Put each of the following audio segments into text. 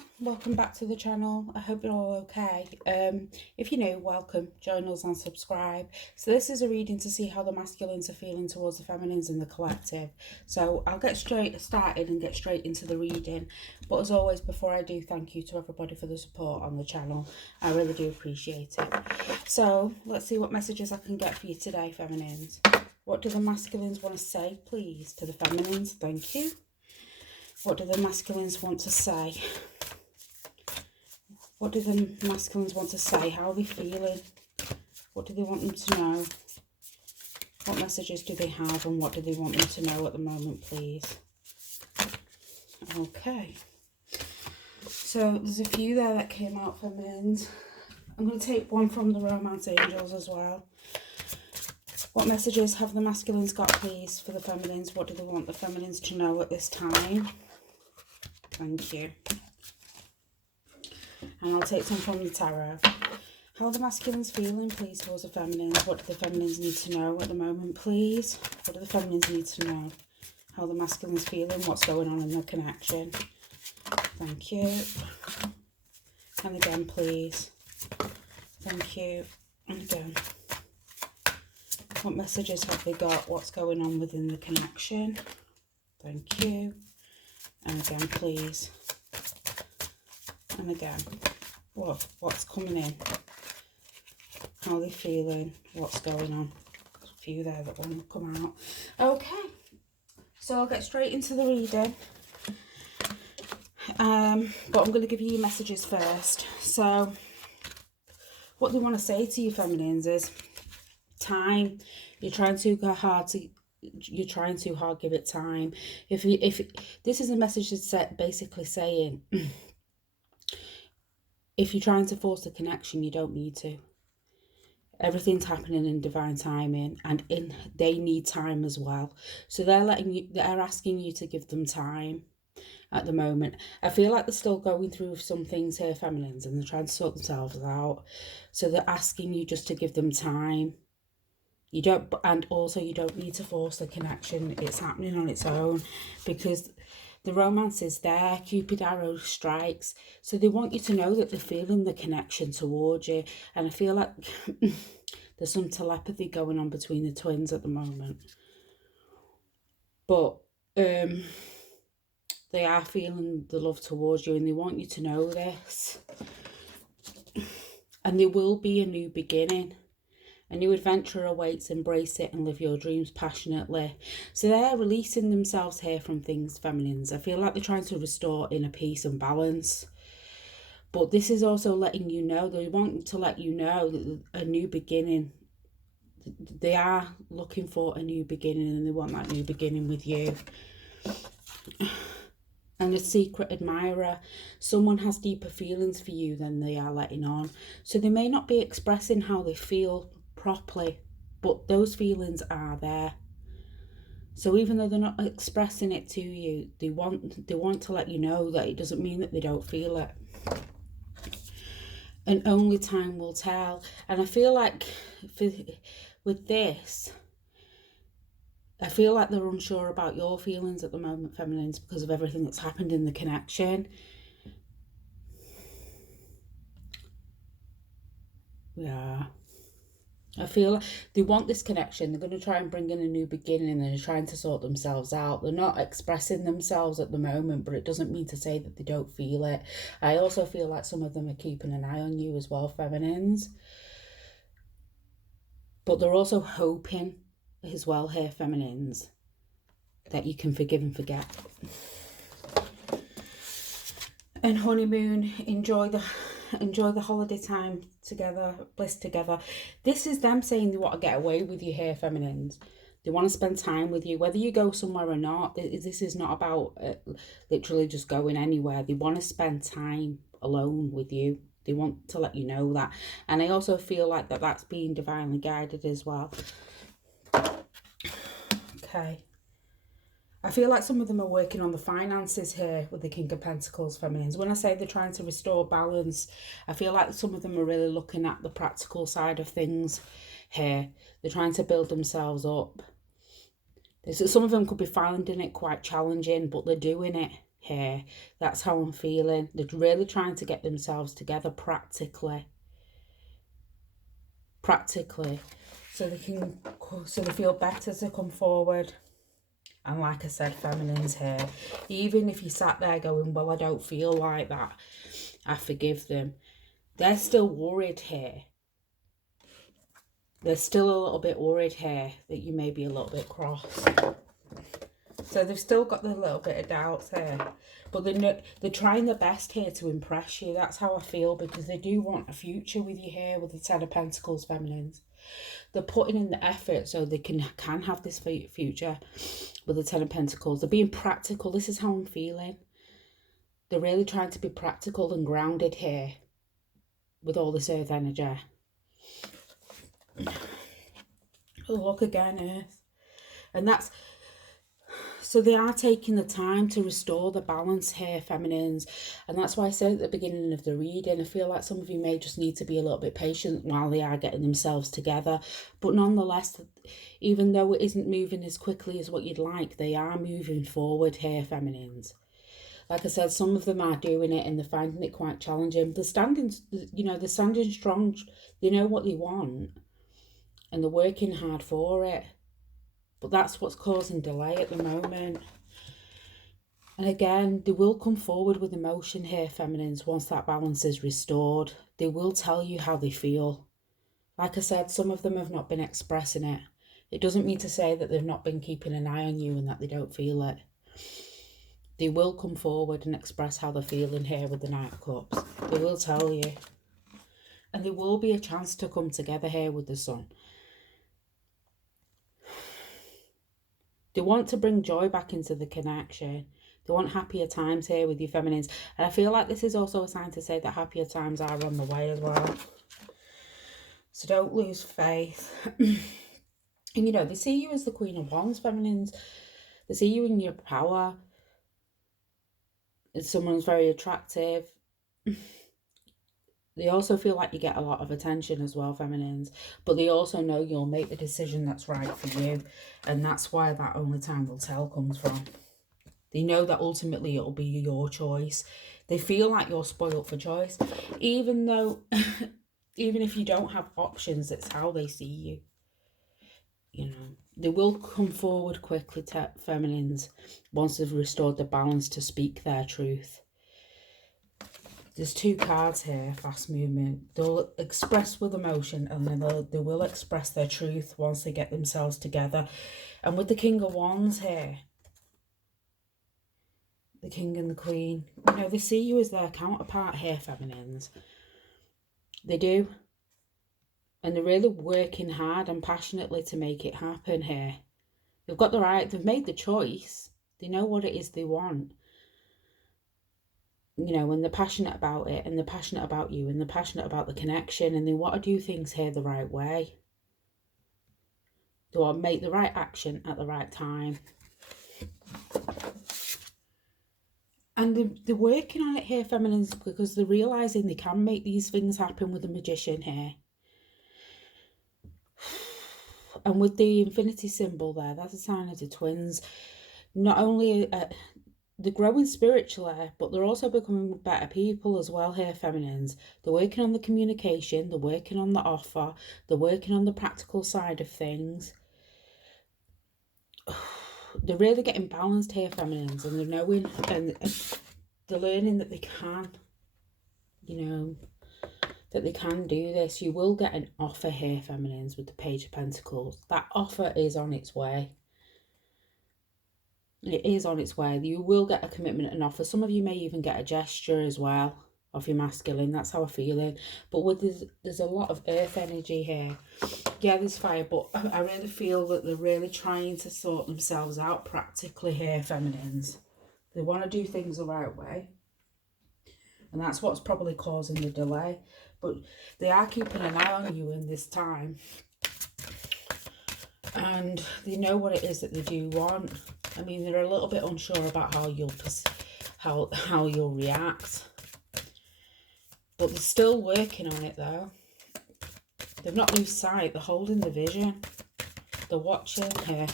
everyone, welcome back to the channel. I hope you're all okay. If you're new, welcome, join us and subscribe. So this is a reading to see how the masculines are feeling towards the feminines in the collective. So I'll get straight started and get straight into the reading, but as always, before I do, thank you to everybody for the support on the channel. I really do appreciate it. So let's see what messages I can get for you today, feminines. What do the masculines want to say, please, to the feminines? Thank you. What do the masculines want to say? What do the masculines want to say? How are they feeling? What do they want them to know? What messages do they have and what do they want them to know at the moment, please? Okay. So there's a few there that came out, feminines. I'm going to take one from the romance angels as well. What messages have the masculines got, please, for the feminines? What do they want the feminines to know at this time? Thank you. And I'll take some from the tarot. How are the masculines feeling, please, towards the feminines? What do the feminines need to know at the moment, please? What do the feminines need to know? How are the masculines feeling? What's going on in the connection? Thank you. And again, please. Thank you. And again. What messages have they got? What's going on within the connection? Thank you. And again, please. And again. What's coming in? How are they feeling? What's going on? There's a few there that want to come out. Okay. So I'll get straight into the reading. But I'm going to give you your messages first. So what they want to say to you, feminines, is time. You're trying too hard, give it time. If this is a message that's basically saying, if you're trying to force a connection, you don't need to. Everything's happening in divine timing, and they need time as well. So they're asking you to give them time at the moment. I feel like they're still going through some things here, feminines, and they're trying to sort themselves out. So they're asking you just to give them time. You don't, and also you don't need to force the connection. It's happening on its own, because the romance is there. Cupid arrow strikes. So they want you to know that they're feeling the connection towards you. And I feel like there's some telepathy going on between the twins at the moment. But they are feeling the love towards you, and they want you to know this. And there will be a new beginning. A new adventure awaits. Embrace it and live your dreams passionately. So they're releasing themselves here from things, feminines. I feel like they're trying to restore inner peace and balance. But this is also letting you know, they want to let you know that a new beginning, they are looking for a new beginning, and they want that new beginning with you. And a secret admirer. Someone has deeper feelings for you than they are letting on. So they may not be expressing how they feel properly, but those feelings are there. So even though they're not expressing it to you, they want to let you know that it doesn't mean that they don't feel it. And only time will tell. And I feel like with this, I feel like they're unsure about your feelings at the moment, feminines, because of everything that's happened in the connection. Yeah. I feel like they want this connection. They're going to try and bring in a new beginning, and they're trying to sort themselves out. They're not expressing themselves at the moment, but it doesn't mean to say that they don't feel it. I also feel like some of them are keeping an eye on you as well, feminines. But they're also hoping as well here, feminines, that you can forgive and forget. And honeymoon, enjoy the holiday time together, bliss together. This is them saying they want to get away with you here, feminines. They want to spend time with you, whether you go somewhere or not. This is not about literally just going anywhere. They want to spend time alone with you. They want to let you know that. And I also feel like that's being divinely guided as well. Okay. I feel like some of them are working on the finances here with the King of Pentacles, feminines. When I say they're trying to restore balance, I feel like some of them are really looking at the practical side of things here. They're trying to build themselves up. Some of them could be finding it quite challenging, but they're doing it. here. That's how I'm feeling. They're really trying to get themselves together practically, so they feel better to come forward. And like I said, feminines here, even if you sat there going, well, I don't feel like that, I forgive them, they're still worried here. They're still a little bit worried here that you may be a little bit cross. So they've still got the little bit of doubts here. But they're trying their best here to impress you. That's how I feel, because they do want a future with you here with the Ten of Pentacles, feminines. They're putting in the effort so they can have this future with the Ten of Pentacles. They're being practical. This is how I'm feeling. They're really trying to be practical and grounded here with all this earth energy. Oh, look again, earth. And that's... So they are taking the time to restore the balance here, feminines. And that's why I said at the beginning of the reading, I feel like some of you may just need to be a little bit patient while they are getting themselves together. But nonetheless, even though it isn't moving as quickly as what you'd like, they are moving forward here, feminines. Like I said, some of them are doing it and they're finding it quite challenging. They're standing, they're standing strong. They know what they want and they're working hard for it. But that's what's causing delay at the moment. And again, they will come forward with emotion here, feminines, once that balance is restored. They will tell you how they feel. Like I said, some of them have not been expressing it. It doesn't mean to say that they've not been keeping an eye on you and that they don't feel it. They will come forward and express how they're feeling here with the Knight of Cups. They will tell you. And there will be a chance to come together here with the Sun. They want to bring joy back into the connection. They want happier times here with you, feminines. And I feel like this is also a sign to say that happier times are on the way as well. So don't lose faith. And they see you as the Queen of Wands, feminines. They see you in your power. As someone who's very attractive. They also feel like you get a lot of attention as well, feminines. But they also know you'll make the decision that's right for you. And that's why that only time will tell comes from. They know that ultimately it'll be your choice. They feel like you're spoiled for choice. Even if you don't have options, it's how they see you. They will come forward quickly, feminines, once they've restored the balance to speak their truth. There's two cards here, fast movement. They'll express with emotion and then they will express their truth once they get themselves together. And with the King of Wands here, the King and the Queen, they see you as their counterpart here, feminines. They do. And they're really working hard and passionately to make it happen here. They've got the right, they've made the choice. They know what it is they want. And they're passionate about it, and they're passionate about you, and they're passionate about the connection, and they want to do things here the right way. They want to make the right action at the right time. And they're working on it here, feminines, because they're realising they can make these things happen with the Magician here. And with the infinity symbol there, that's a sign of the twins. Not only... they're growing spiritually, but they're also becoming better people as well here, feminines. They're working on the communication, they're working on the offer, they're working on the practical side of things. They're really getting balanced here, feminines, and they're knowing and they're learning that they can, that they can do this. You will get an offer here, feminines, with the Page of Pentacles. That offer is on its way. It is on its way. You will get a commitment and offer. Some of you may even get a gesture as well of your masculine. That's how I'm feeling. But there's a lot of earth energy here. Yeah, there's fire, but I really feel that they're really trying to sort themselves out practically here, feminines. They want to do things the right way. And that's what's probably causing the delay. But they are keeping an eye on you in this time. And they know what it is that they do want. I mean, they're a little bit unsure about how you'll react. But they're still working on it, though. They've not lose sight. They're holding the vision. They're watching here.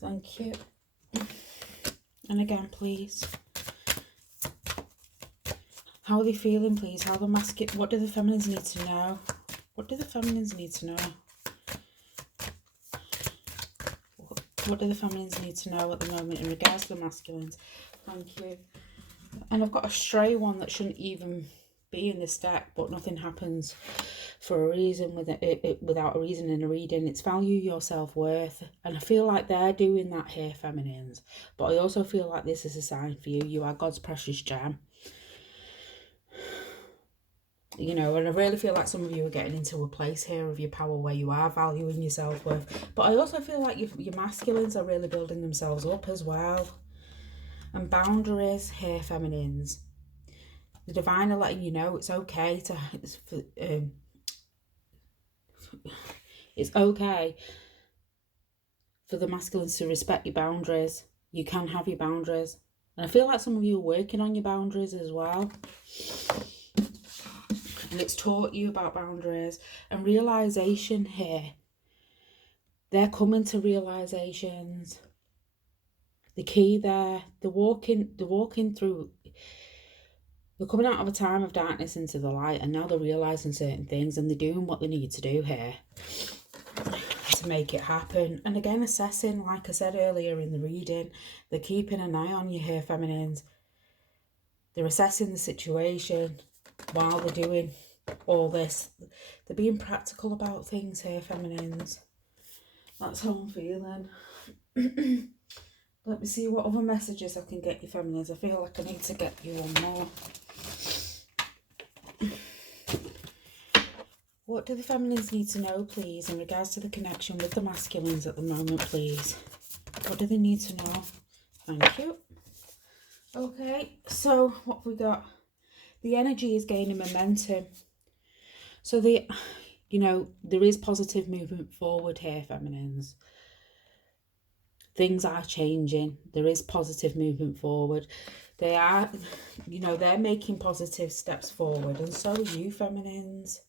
Thank you. And again, please. How are they feeling, please? How the what do the feminines need to know? What do the feminines need to know? What do the feminines need to know at the moment in regards to the masculines? Thank you. And I've got a stray one that shouldn't even be in this deck, but nothing happens for a reason with it without a reason in a reading. It's value your self-worth, and I feel like they're doing that here, feminines. But I also feel like this is a sign for you. You are God's precious gem. You know, and I really feel like some of you are getting into a place here of your power where you are valuing your self-worth. But I also feel like your masculines are really building themselves up as well. And boundaries here, feminines. The divine are letting you know it's okay to it's okay for the masculines to respect your boundaries. You can have your boundaries. And I feel like some of you are working on your boundaries as well. And it's taught you about boundaries and realization here. They're coming to realizations. The key there, they're walking through, they're coming out of a time of darkness into the light, and now they're realizing certain things, and they're doing what they need to do here to make it happen. And again, assessing, like I said earlier in the reading, they're keeping an eye on you here, feminines. They're assessing the situation while they're doing all this. They're being practical about things here, feminines. That's how I'm feeling. Let me see what other messages I can get you, feminines. I feel like I need to get you one more. What do the feminines need to know, please, in regards to the connection with the masculines at the moment, please? What do they need to know? Thank you. Okay, so what have we got? The energy is gaining momentum. So you know, there is positive movement forward here, feminines. Things are changing. There is positive movement forward. They are, you know, they're making positive steps forward, and so are you, feminines.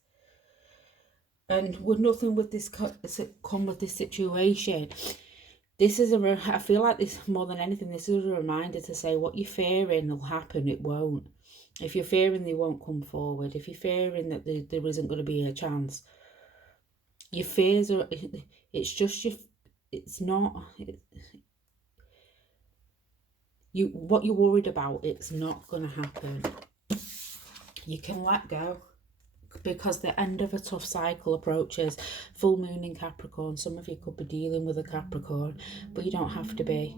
And would nothing with this come with this situation? This is I feel like this, more than anything, this is a reminder to say what you're fearing will happen, it won't. If you're fearing they won't come forward, if you're fearing that there isn't going to be a chance, your fears are, it's just it's not, what you're worried about, it's not going to happen. You can let go, because the end of a tough cycle approaches. Full moon in Capricorn. Some of you could be dealing with a Capricorn, but you don't have to be.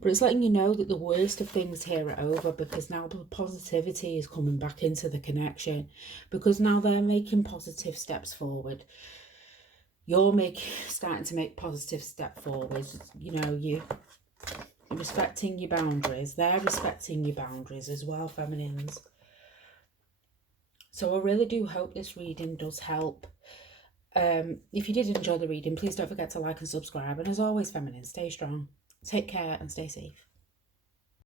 But it's letting you know that the worst of things here are over, because now the positivity is coming back into the connection, because now they're making positive steps forward. You're starting to make positive step forward. You know, you're respecting your boundaries. They're respecting your boundaries as well, feminines. So I really do hope this reading does help. If you did enjoy the reading, please don't forget to like and subscribe. And as always, feminine, stay strong, take care and stay safe.